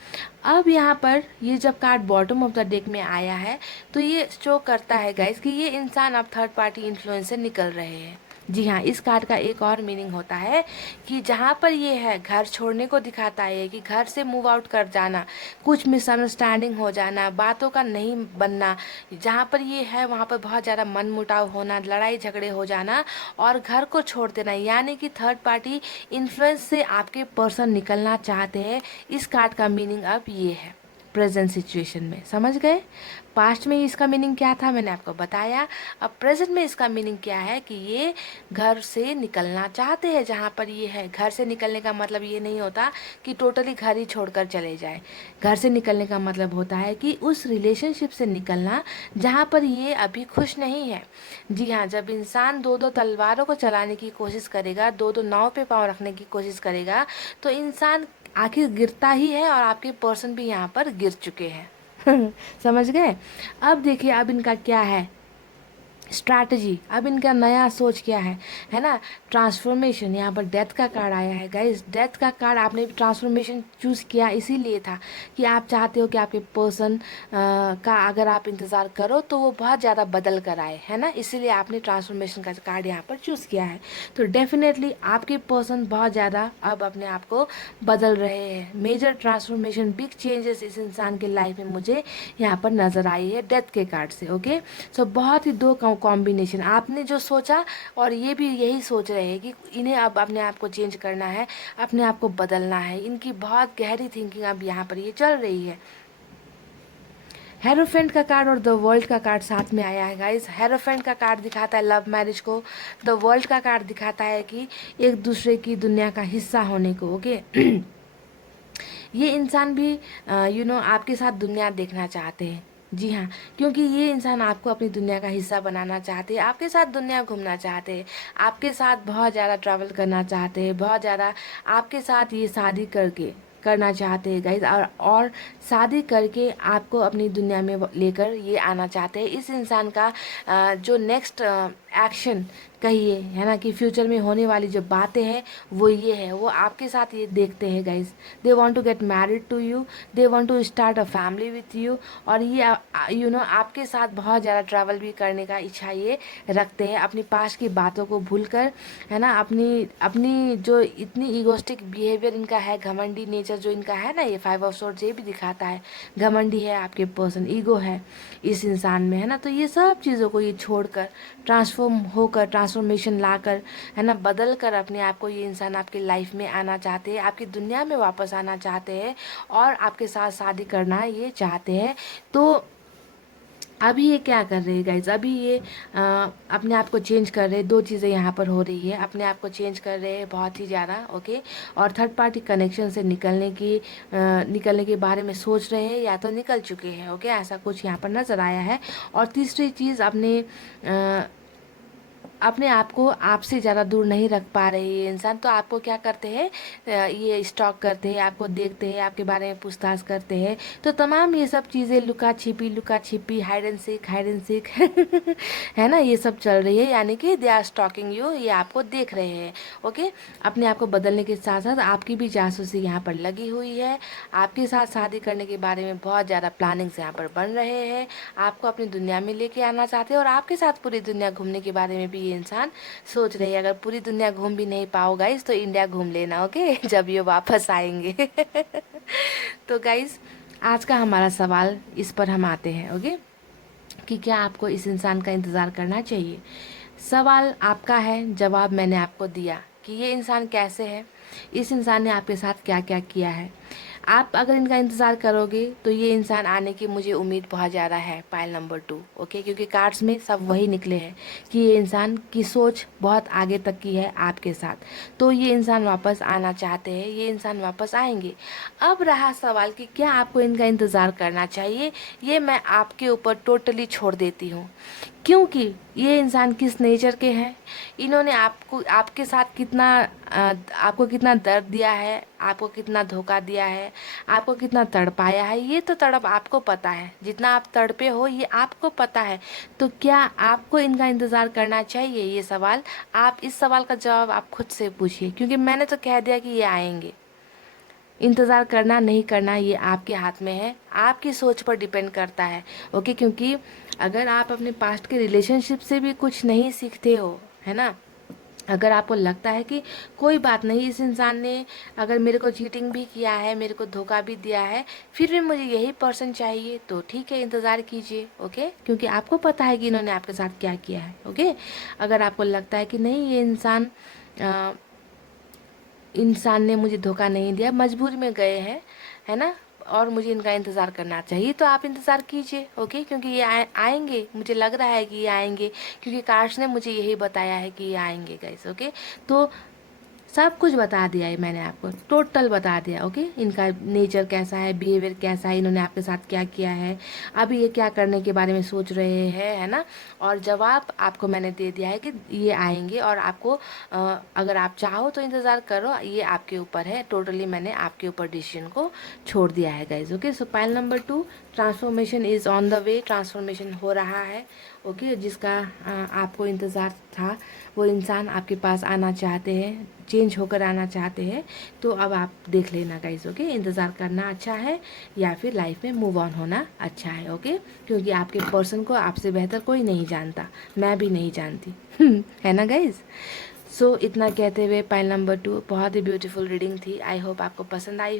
अब यहाँ पर ये जब card bottom of the deck में आया है तो ये शो करता है गाइस कि ये इंसान अब थर्ड पार्टी इन्फ्लुएंस से निकल रहे हैं। जी हाँ, इस कार्ड का एक और मीनिंग होता है कि जहाँ पर ये है, घर छोड़ने को दिखाता है कि घर से मूव आउट कर जाना, कुछ मिसअंडरस्टैंडिंग हो जाना, बातों का नहीं बनना, जहाँ पर ये है वहाँ पर बहुत ज़्यादा मन मुटाव होना, लड़ाई झगड़े हो जाना और घर को छोड़ देना, यानी कि थर्ड पार्टी इन्फ्लुएंस से आपके पर्सन निकलना चाहते हैं। इस कार्ड का मीनिंग अब ये है प्रेजेंट सिचुएशन में। समझ गए? पास्ट में इसका मीनिंग क्या था मैंने आपको बताया। अब प्रेजेंट में इसका मीनिंग क्या है कि ये घर से निकलना चाहते हैं। जहाँ पर ये है, घर से निकलने का मतलब ये नहीं होता कि टोटली घर ही छोड़कर चले जाए। घर से निकलने का मतलब होता है कि उस रिलेशनशिप से निकलना जहाँ पर ये अभी खुश नहीं है। जी हाँ, जब इंसान दो दो तलवारों को चलाने की कोशिश करेगा, दो दो नाव पे पाँव रखने की कोशिश करेगा, तो इंसान आखिर गिरता ही है, और आपके पर्सन भी यहाँ पर गिर चुके हैं। समझ गए? अब देखिए, अब इनका क्या है स्ट्रैटेजी, अब इनका नया सोच क्या है ना? ट्रांसफॉर्मेशन। यहाँ पर डेथ का कार्ड आया है गाइस। डेथ का कार्ड आपने ट्रांसफॉर्मेशन चूज़ किया इसीलिए था कि आप चाहते हो कि आपके पर्सन का अगर आप इंतज़ार करो तो वो बहुत ज़्यादा बदल कर आए, है ना? इसीलिए आपने ट्रांसफॉर्मेशन का कार्ड यहाँ पर चूज़ किया है। तो डेफिनेटली आपके पर्सन बहुत ज़्यादा अब अपने आप को बदल रहे हैं। मेजर ट्रांसफॉर्मेशन, बिग चेंजेस इस इंसान के लाइफ में मुझे यहाँ पर नज़र आई है डेथ के कार्ड से। ओके, सो बहुत ही दो कॉम्बिनेशन, आपने जो सोचा और ये भी यही सोच रहे हैं कि इन्हें अब अपने आप को चेंज करना है, अपने आप को बदलना है। इनकी बहुत गहरी थिंकिंग अब यहाँ पर ये चल रही है। हेरोफेंट का कार्ड और द वर्ल्ड का कार्ड साथ में आया है गाइस। हेरोफेंट का कार्ड दिखाता है लव मैरिज को, द वर्ल्ड का कार्ड दिखाता है कि एक दूसरे की दुनिया का हिस्सा होने को। ओके, ये इंसान भी आपके साथ दुनिया देखना चाहते हैं। जी हाँ, क्योंकि ये इंसान आपको अपनी दुनिया का हिस्सा बनाना चाहते हैं, आपके साथ दुनिया घूमना चाहते हैं, आपके साथ बहुत ज़्यादा ट्रैवल करना चाहते हैं, बहुत ज़्यादा आपके साथ ये शादी करके करना चाहते हैं गाइज, और शादी करके आपको अपनी दुनिया में लेकर ये आना चाहते हैं। इस इंसान का जो नेक्स्ट एक्शन कहिए, है ना, कि फ्यूचर में होने वाली जो बातें हैं वो ये है, वो आपके साथ ये देखते हैं guys. They want to get married to you, they want to start a family with you, और ये आपके साथ बहुत ज़्यादा ट्रैवल भी करने का इच्छा ये रखते हैं, अपनी पास्ट की बातों को भूलकर, है ना। अपनी अपनी जो इतनी ईगोस्टिक बिहेवियर इनका है, घमंडी नेचर जो इनका है ना, ये 5 ऑफ सोर्ड्स ये भी दिखाता है, घमंडी है आपके पर्सन, ईगो है इस इंसान में, है ना। तो ये सब चीज़ों को ये छोड़कर ट्रांसफॉर्मेशन लाकर, है ना, बदल कर अपने आप को ये इंसान आपकी लाइफ में आना चाहते हैं, आपकी दुनिया में वापस आना चाहते हैं और आपके साथ शादी करना ये चाहते हैं। तो अभी ये क्या कर रहे हैं गाइज, अभी ये अपने आप को चेंज कर रहे हैं। दो चीज़ें यहाँ पर हो रही है, अपने आप को चेंज कर रहे हैं बहुत ही ज़्यादा, ओके, और थर्ड पार्टी कनेक्शन से निकलने के बारे में सोच रहे हैं या तो निकल चुके हैं, ओके, ऐसा कुछ यहाँ पर नज़र आया है। और तीसरी चीज़, अपने आप को आपसे ज़्यादा दूर नहीं रख पा रहे ये इंसान, तो आपको क्या करते हैं, ये स्टॉक करते हैं, आपको देखते हैं, आपके बारे में पूछताछ करते हैं। तो तमाम ये सब चीज़ें लुका छिपी, हाइड एंड सीक है ना, ये सब चल रही है, यानी कि दे आर स्टॉकिंग यू, ये आपको देख रहे हैं, ओके। अपने आप को बदलने के साथ साथ आपकी भी जासूसी यहाँ पर लगी हुई है, आपके साथ शादी करने के बारे में बहुत ज़्यादा प्लानिंग्स यहाँ पर बन रहे हैं, आपको अपनी दुनिया में लेके आना चाहते हैं और आपके साथ पूरी दुनिया घूमने के बारे में भी ये इंसान सोच रही है। अगर पूरी दुनिया घूम भी नहीं पाओ गाइस तो इंडिया घूम लेना, ओके, जब ये वापस आएंगे। तो गाइस, आज का हमारा सवाल, इस पर हम आते हैं, ओके, कि क्या आपको इस इंसान का इंतज़ार करना चाहिए। सवाल आपका है, जवाब मैंने आपको दिया कि ये इंसान कैसे है, इस इंसान ने आपके साथ क्या क्या किया है। आप अगर इनका इंतज़ार करोगे तो ये इंसान आने की मुझे उम्मीद बहुत ज़्यादा है, पाइल नंबर 2, ओके, क्योंकि कार्ड्स में सब वही निकले हैं कि ये इंसान की सोच बहुत आगे तक की है आपके साथ। तो ये इंसान वापस आना चाहते हैं, ये इंसान वापस आएंगे। अब रहा सवाल कि क्या आपको इनका इंतज़ार करना चाहिए, ये मैं आपके ऊपर टोटली छोड़ देती हूँ, क्योंकि ये इंसान किस नेचर के हैं, इन्होंने आपके साथ आपको कितना दर्द दिया है, आपको कितना धोखा दिया है, आपको कितना तड़पाया है, ये तो तड़प आपको पता है, जितना आप तड़पे हो ये आपको पता है। तो क्या आपको इनका इंतज़ार करना चाहिए, ये सवाल, इस सवाल का जवाब आप खुद से पूछिए, क्योंकि मैंने तो कह दिया कि ये आएंगे। इंतज़ार करना नहीं करना ये आपके हाथ में है, आपकी सोच पर डिपेंड करता है, ओके। क्योंकि अगर आप अपने पास्ट के रिलेशनशिप से भी कुछ नहीं सीखते हो, है ना, अगर आपको लगता है कि कोई बात नहीं, इस इंसान ने अगर मेरे को चीटिंग भी किया है, मेरे को धोखा भी दिया है, फिर भी मुझे यही पर्सन चाहिए, तो ठीक है, इंतज़ार कीजिए, ओके, क्योंकि आपको पता है कि इन्होंने आपके साथ क्या किया है, ओके। अगर आपको लगता है कि नहीं, ये इंसान ने मुझे धोखा नहीं दिया, मजबूरी में गए हैं, है ना, और मुझे इनका इंतज़ार करना चाहिए, तो आप इंतज़ार कीजिए, ओके, क्योंकि ये आएंगे, मुझे लग रहा है कि ये आएंगे, क्योंकि कार्ड्स ने मुझे यही बताया है कि ये आएंगे गाइस, ओके। तो सब कुछ बता दिया है मैंने आपको, टोटल बता दिया, ओके। इनका नेचर कैसा है, बिहेवियर कैसा है, इन्होंने आपके साथ क्या किया है, अभी ये क्या करने के बारे में सोच रहे हैं, है ना, और जवाब आपको मैंने दे दिया है कि ये आएंगे, और आपको अगर आप चाहो तो इंतज़ार करो, ये आपके ऊपर है, टोटली मैंने आपके ऊपर डिसीजन को छोड़ दिया है guys, okay. So pile number 2, transformation is on the way, transformation हो रहा है, ओके। जिसका आपको इंतज़ार था, वो इंसान आपके पास आना चाहते हैं, चेंज होकर आना चाहते हैं, तो अब आप देख लेना गाइस, ओके। इंतज़ार करना अच्छा है या फिर लाइफ में मूव ऑन होना अच्छा है, ओके, क्योंकि आपके पर्सन को आपसे बेहतर कोई नहीं जानता, मैं भी नहीं जानती, है ना गाइस। सो इतना कहते हुए पाइल नंबर 2 बहुत ही ब्यूटीफुल रीडिंग थी, आई होप आपको पसंद आई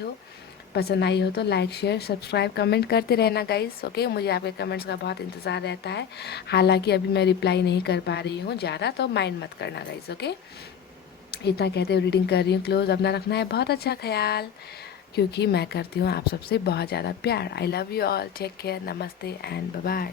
हो तो लाइक शेयर सब्सक्राइब कमेंट करते रहना गाइस, ओके। मुझे आपके कमेंट्स का बहुत इंतज़ार रहता है, हालांकि अभी मैं रिप्लाई नहीं कर पा रही हूँ ज़्यादा, तो माइंड मत करना गाइस, ओके। इतना कहते हुए रीडिंग कर रही हूँ क्लोज। अपना रखना है बहुत अच्छा ख्याल, क्योंकि मैं करती हूँ आप सबसे बहुत ज़्यादा प्यार। I love you all, take care, नमस्ते एंड बाय बाय।